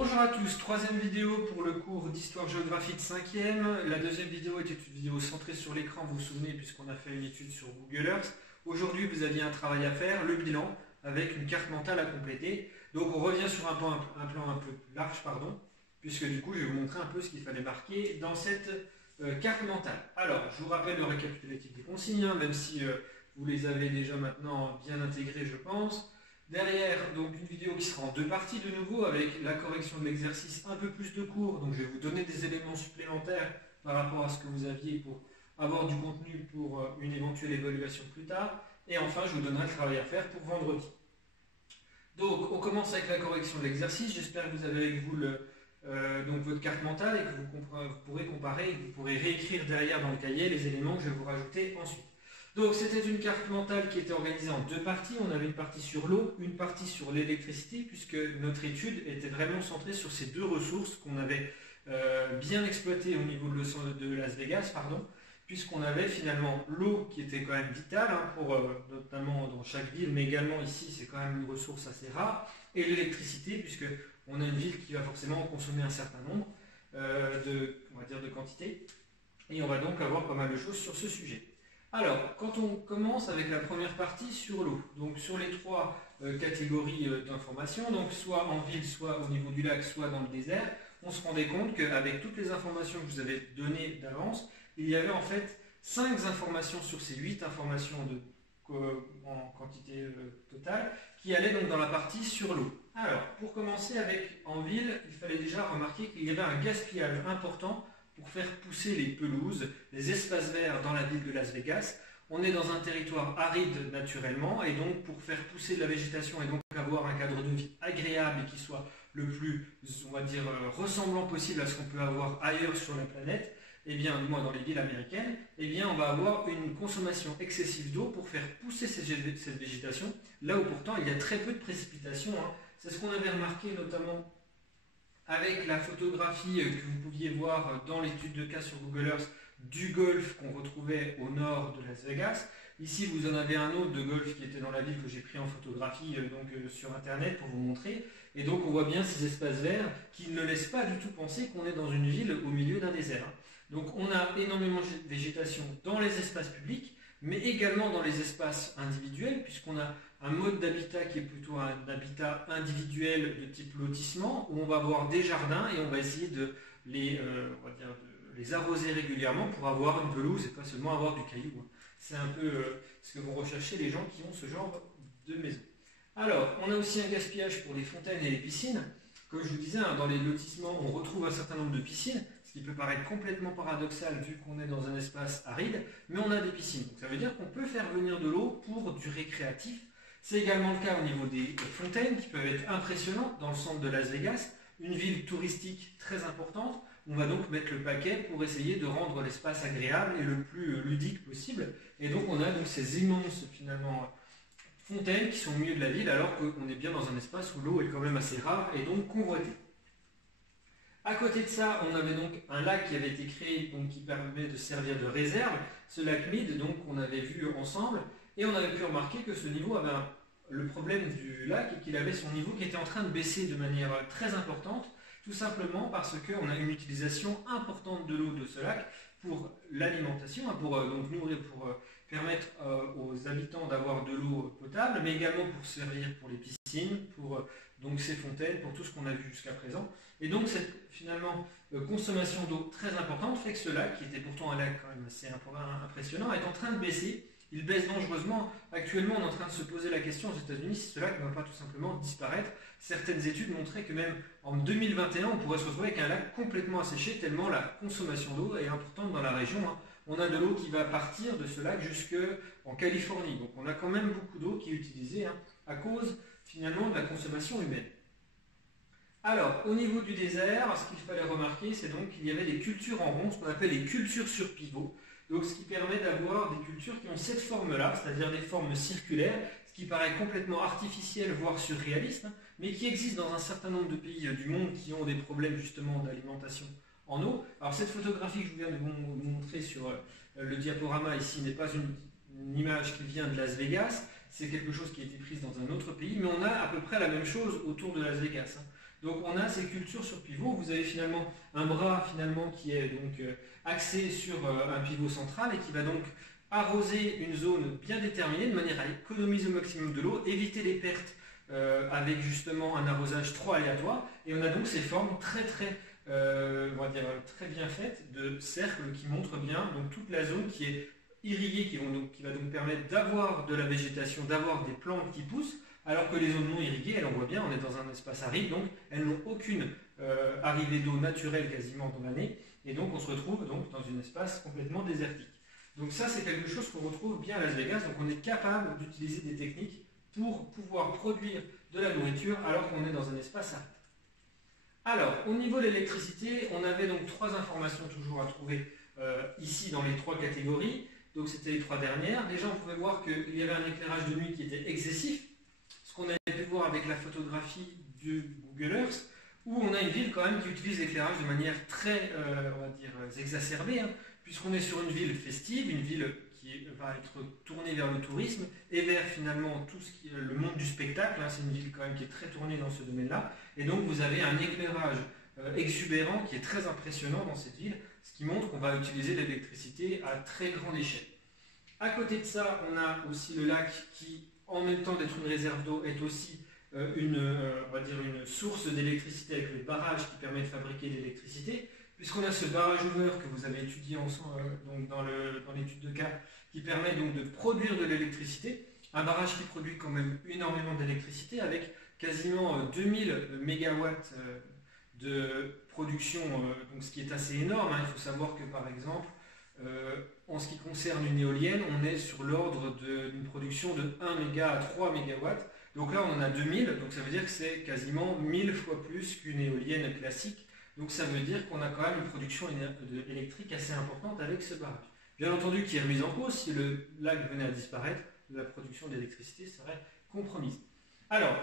Bonjour à tous, troisième vidéo pour le cours d'histoire-géographie de 5e. La deuxième vidéo était une vidéo centrée sur l'écran, vous vous souvenez, puisqu'on a fait une étude sur Google Earth. Aujourd'hui, vous aviez un travail à faire, le bilan, avec une carte mentale à compléter. Donc on revient sur un plan un peu plus large, puisque du coup, je vais vous montrer un peu ce qu'il fallait marquer dans cette carte mentale. Alors, je vous rappelle le récapitulatif des consignes, même si vous les avez déjà maintenant bien intégrées, je pense. Derrière, donc une vidéo qui sera en deux parties de nouveau, avec la correction de l'exercice, un peu plus de cours. Donc je vais vous donner des éléments supplémentaires par rapport à ce que vous aviez pour avoir du contenu pour une éventuelle évaluation plus tard. Et enfin, je vous donnerai le travail à faire pour vendredi. Donc on commence avec la correction de l'exercice. J'espère que vous avez avec vous donc votre carte mentale et que vous pourrez comparer et que vous pourrez réécrire derrière dans le cahier les éléments que je vais vous rajouter ensuite. Donc c'était une carte mentale qui était organisée en deux parties. On avait une partie sur l'eau, une partie sur l'électricité, puisque notre étude était vraiment centrée sur ces deux ressources qu'on avait bien exploitées au niveau de Las Vegas, puisqu'on avait finalement l'eau qui était quand même vitale, notamment dans chaque ville, mais également ici c'est quand même une ressource assez rare, et l'électricité, puisqu'on a une ville qui va forcément consommer un certain nombre de quantités, et on va donc avoir pas mal de choses sur ce sujet. Alors, quand on commence avec la première partie sur l'eau, donc sur les trois catégories d'informations, donc soit en ville, soit au niveau du lac, soit dans le désert, on se rendait compte qu'avec toutes les informations que je vous avais données d'avance, il y avait en fait 5 informations sur ces 8 informations en quantité totale qui allaient donc dans la partie sur l'eau. Alors, pour commencer avec en ville, il fallait déjà remarquer qu'il y avait un gaspillage important pour faire pousser les pelouses, les espaces verts dans la ville de Las Vegas. On est dans un territoire aride naturellement, et donc pour faire pousser de la végétation et donc avoir un cadre de vie agréable et qui soit le plus, ressemblant possible à ce qu'on peut avoir ailleurs sur la planète, et bien, du moins dans les villes américaines, on va avoir une consommation excessive d'eau pour faire pousser cette végétation, là où pourtant il y a très peu de précipitations. C'est ce qu'on avait remarqué notamment avec la photographie que vous pouviez voir dans l'étude de cas sur Google Earth du golfe qu'on retrouvait au nord de Las Vegas. Ici, vous en avez un autre de golfe qui était dans la ville que j'ai pris en photographie sur Internet pour vous montrer. Et donc, on voit bien ces espaces verts qui ne laissent pas du tout penser qu'on est dans une ville au milieu d'un désert. Donc, on a énormément de végétation dans les espaces publics, mais également dans les espaces individuels, puisqu'on a un mode d'habitat qui est plutôt un habitat individuel de type lotissement, où on va avoir des jardins et on va essayer de les arroser régulièrement pour avoir une pelouse et pas seulement avoir du caillou. C'est un peu ce que vont rechercher les gens qui ont ce genre de maison. Alors, on a aussi un gaspillage pour les fontaines et les piscines. Comme je vous disais, dans les lotissements, on retrouve un certain nombre de piscines, ce qui peut paraître complètement paradoxal vu qu'on est dans un espace aride, mais on a des piscines. Donc ça veut dire qu'on peut faire venir de l'eau pour du récréatif. C'est également le cas au niveau des fontaines qui peuvent être impressionnantes dans le centre de Las Vegas, une ville touristique très importante. On va donc mettre le paquet pour essayer de rendre l'espace agréable et le plus ludique possible. Et donc on a donc ces immenses fontaines qui sont au milieu de la ville alors qu'on est bien dans un espace où l'eau est quand même assez rare et donc convoitée. À côté de ça, on avait donc un lac qui avait été créé qui permet de servir de réserve, ce lac Mead qu'on avait vu ensemble, et on avait pu remarquer que ce niveau avait le problème du lac et qu'il avait son niveau qui était en train de baisser de manière très importante, tout simplement parce qu'on a une utilisation importante de l'eau de ce lac pour l'alimentation, pour permettre aux habitants d'avoir de l'eau potable, mais également pour servir pour les piscines, pour ces fontaines, pour tout ce qu'on a vu jusqu'à présent. Et donc cette consommation d'eau très importante fait que ce lac, qui était pourtant un lac quand même assez impressionnant, est en train de baisser. Il baisse dangereusement. Actuellement, on est en train de se poser la question aux États-Unis si ce lac ne va pas tout simplement disparaître. Certaines études montraient que même en 2021, on pourrait se retrouver avec un lac complètement asséché, tellement la consommation d'eau est importante dans la région. On a de l'eau qui va partir de ce lac jusqu'en Californie. Donc on a quand même beaucoup d'eau qui est utilisée à cause finalement de la consommation humaine. Alors, au niveau du désert, ce qu'il fallait remarquer, c'est donc qu'il y avait des cultures en rond, ce qu'on appelle les cultures sur pivot. Donc, ce qui permet d'avoir des cultures qui ont cette forme-là, c'est-à-dire des formes circulaires, ce qui paraît complètement artificiel, voire surréaliste, mais qui existe dans un certain nombre de pays du monde qui ont des problèmes justement d'alimentation en eau. Alors, cette photographie que je viens de vous montrer sur le diaporama ici n'est pas une image qui vient de Las Vegas, c'est quelque chose qui a été pris dans un autre pays, mais on a à peu près la même chose autour de Las Vegas. Donc on a ces cultures sur pivot. Vous avez finalement un bras finalement qui est donc axé sur un pivot central et qui va donc arroser une zone bien déterminée de manière à économiser au maximum de l'eau, éviter les pertes avec justement un arrosage trop aléatoire. Et on a donc ces formes on va dire, très bien faites de cercles qui montrent bien donc toute la zone qui est irriguée, qui va donc permettre d'avoir de la végétation, d'avoir des plantes qui poussent, alors que les zones non irriguées, elles, on voit bien, on est dans un espace aride, donc elles n'ont aucune arrivée d'eau naturelle quasiment dans l'année, et donc on se retrouve donc dans un espace complètement désertique. Donc ça, c'est quelque chose qu'on retrouve bien à Las Vegas, donc on est capable d'utiliser des techniques pour pouvoir produire de la nourriture alors qu'on est dans un espace aride. Alors, au niveau de l'électricité, on avait donc 3 informations toujours à trouver ici dans les 3 catégories. Donc c'était les 3 dernières. Déjà, on pouvait voir qu'il y avait un éclairage de nuit qui était excessif, ce qu'on avait pu voir avec la photographie du Google Earth, où on a une ville quand même qui utilise l'éclairage de manière très, on va dire, exacerbée, hein, puisqu'on est sur une ville festive, une ville qui va être tournée vers le tourisme et vers finalement tout ce qui est le monde du spectacle. Hein, c'est une ville quand même qui est très tournée dans ce domaine-là. Et donc vous avez un éclairage exubérant qui est très impressionnant dans cette ville, ce qui montre qu'on va utiliser l'électricité à très grande échelle. À côté de ça, on a aussi le lac qui, en même temps d'être une réserve d'eau, est aussi on va dire une source d'électricité avec les barrages qui permet de fabriquer de l'électricité, puisqu'on a ce barrage ouvert que vous avez étudié ensemble, donc dans l'étude de cas, qui permet donc de produire de l'électricité, un barrage qui produit quand même énormément d'électricité avec quasiment 2000 mégawatts de production, donc ce qui est assez énorme. Hein. Il faut savoir que par exemple, en ce qui concerne une éolienne, on est sur l'ordre d'une production de 1 méga à 3 mégawatts. Donc là, on en a 2000, donc ça veut dire que c'est quasiment 1000 fois plus qu'une éolienne classique. Donc ça veut dire qu'on a quand même une production électrique assez importante avec ce barrage. Bien entendu, qui est remise en cause, si le lac venait à disparaître, la production d'électricité serait compromise. Alors,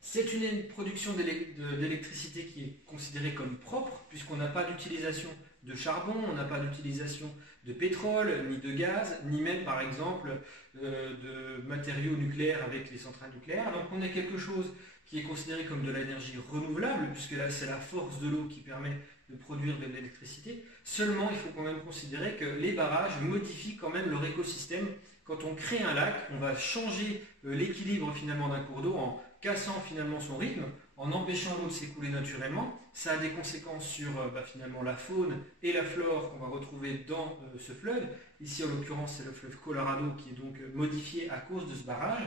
c'est une production d'électricité qui est considérée comme propre, puisqu'on n'a pas d'utilisation de charbon, on n'a pas d'utilisation de pétrole, ni de gaz, ni même par exemple de matériaux nucléaires avec les centrales nucléaires. Donc on a quelque chose qui est considéré comme de l'énergie renouvelable, puisque là c'est la force de l'eau qui permet de produire de l'électricité. Seulement, il faut quand même considérer que les barrages modifient quand même leur écosystème. Quand on crée un lac, on va changer l'équilibre finalement d'un cours d'eau en cassant finalement son rythme, en empêchant l'eau de s'écouler naturellement. Ça a des conséquences sur finalement la faune et la flore qu'on va retrouver dans ce fleuve. Ici en l'occurrence c'est le fleuve Colorado qui est donc modifié à cause de ce barrage.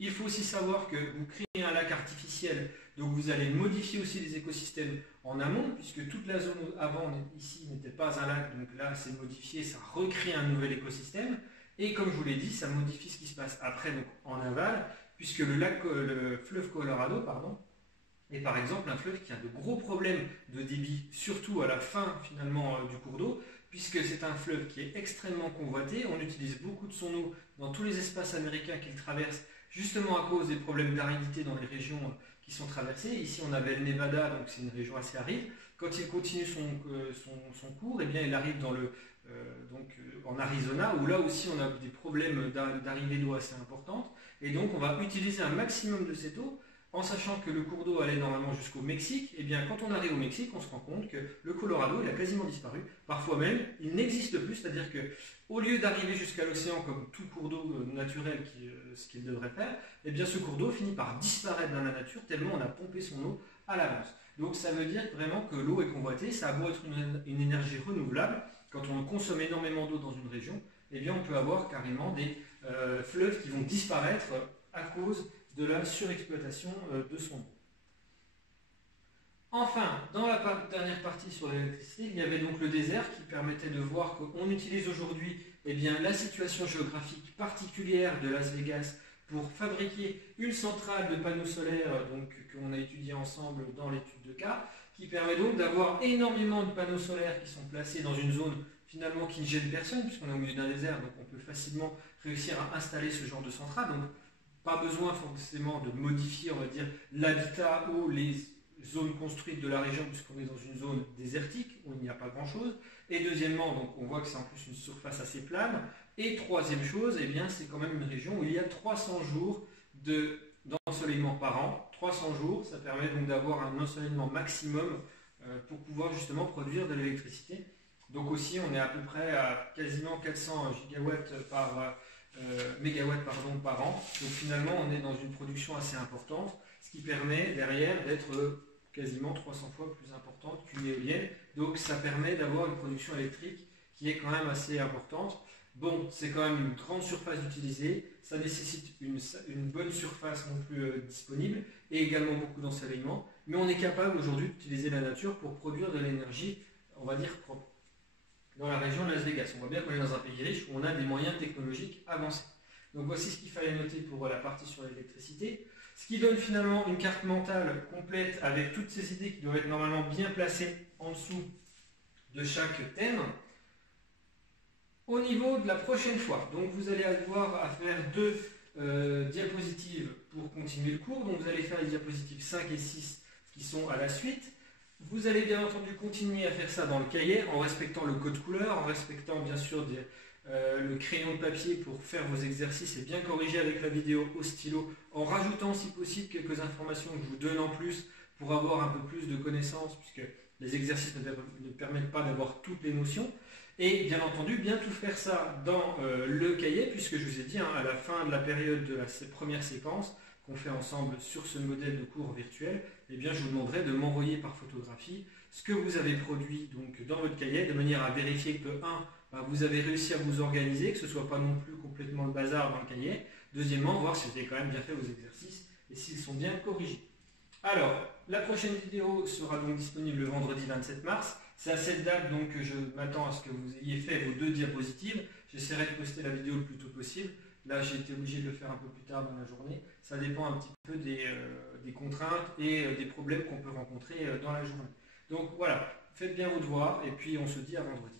Il faut aussi savoir que vous créez un lac artificiel, donc vous allez modifier aussi les écosystèmes en amont, puisque toute la zone avant ici n'était pas un lac, donc là c'est modifié, ça recrée un nouvel écosystème. Et comme je vous l'ai dit, ça modifie ce qui se passe après donc en aval, puisque le fleuve Colorado, est par exemple un fleuve qui a de gros problèmes de débit, surtout à la fin finalement du cours d'eau, puisque c'est un fleuve qui est extrêmement convoité. On utilise beaucoup de son eau dans tous les espaces américains qu'il traverse, justement à cause des problèmes d'aridité dans les régions qui sont traversées. Ici on avait le Nevada, donc c'est une région assez aride. Quand il continue son cours, eh bien, il arrive en Arizona, où là aussi on a des problèmes d'arrivée d'eau assez importantes. Et donc on va utiliser un maximum de cette eau, en sachant que le cours d'eau allait normalement jusqu'au Mexique. Et bien quand on arrive au Mexique, on se rend compte que le Colorado il a quasiment disparu. Parfois même, il n'existe plus, c'est-à-dire que au lieu d'arriver jusqu'à l'océan comme tout cours d'eau naturel, ce qu'il devrait faire, eh bien ce cours d'eau finit par disparaître dans la nature tellement on a pompé son eau à l'avance. Donc ça veut dire vraiment que l'eau est convoitée, ça a beau être une énergie renouvelable, quand on consomme énormément d'eau dans une région, eh bien on peut avoir carrément des fleuves qui vont disparaître à cause de la surexploitation de son eau. Enfin, dans la dernière partie sur l'électricité, il y avait donc le désert qui permettait de voir qu'on utilise aujourd'hui la situation géographique particulière de Las Vegas pour fabriquer une centrale de panneaux solaires qu'on a étudié ensemble dans l'étude de cas, qui permet donc d'avoir énormément de panneaux solaires qui sont placés dans une zone finalement qui ne gêne personne, puisqu'on est au milieu d'un désert, donc on peut facilement réussir à installer ce genre de centrale. Donc pas besoin forcément de modifier, on va dire, l'habitat ou les zones construites de la région, puisqu'on est dans une zone désertique où il n'y a pas grand-chose. Et deuxièmement, donc on voit que c'est en plus une surface assez plane. Et troisième chose, c'est quand même une région où il y a 300 jours de d'ensoleillement par an, 300 jours, ça permet donc d'avoir un ensoleillement maximum pour pouvoir justement produire de l'électricité. Donc aussi on est à peu près à quasiment 400 gigawatts mégawatts par an. Donc finalement on est dans une production assez importante, ce qui permet derrière d'être quasiment 300 fois plus importante qu'une éolienne. Donc ça permet d'avoir une production électrique qui est quand même assez importante. Bon, c'est quand même une grande surface utilisée, ça nécessite une bonne surface non plus disponible et également beaucoup d'ensoleillement, mais on est capable aujourd'hui d'utiliser la nature pour produire de l'énergie, on va dire propre. Dans la région de Las Vegas, on voit bien qu'on est dans un pays riche où on a des moyens technologiques avancés. Donc voici ce qu'il fallait noter pour la partie sur l'électricité. Ce qui donne finalement une carte mentale complète avec toutes ces idées qui doivent être normalement bien placées en dessous de chaque thème. Au niveau de la prochaine fois, donc vous allez avoir à faire deux diapositives pour continuer le cours. Donc vous allez faire les diapositives 5 et 6 qui sont à la suite. Vous allez bien entendu continuer à faire ça dans le cahier en respectant le code couleur, en respectant bien sûr le crayon de papier pour faire vos exercices et bien corriger avec la vidéo au stylo, en rajoutant si possible quelques informations que je vous donne en plus pour avoir un peu plus de connaissances, puisque les exercices ne permettent pas d'avoir toutes les notions. Et bien entendu, bien tout faire ça dans le cahier, puisque je vous ai dit, à la fin de la période de la première séquence qu'on fait ensemble sur ce modèle de cours virtuel, eh bien, je vous demanderai de m'envoyer par photographie ce que vous avez produit donc, dans votre cahier, de manière à vérifier que, vous avez réussi à vous organiser, que ce ne soit pas non plus complètement le bazar dans le cahier. Deuxièmement, voir si vous avez quand même bien fait vos exercices et s'ils sont bien corrigés. Alors, la prochaine vidéo sera donc disponible le vendredi 27 mars. C'est à cette date donc que je m'attends à ce que vous ayez fait vos deux diapositives. J'essaierai de poster la vidéo le plus tôt possible. Là, j'ai été obligé de le faire un peu plus tard dans la journée. Ça dépend un petit peu des contraintes et des problèmes qu'on peut rencontrer dans la journée. Donc voilà, faites bien vos devoirs et puis on se dit à vendredi.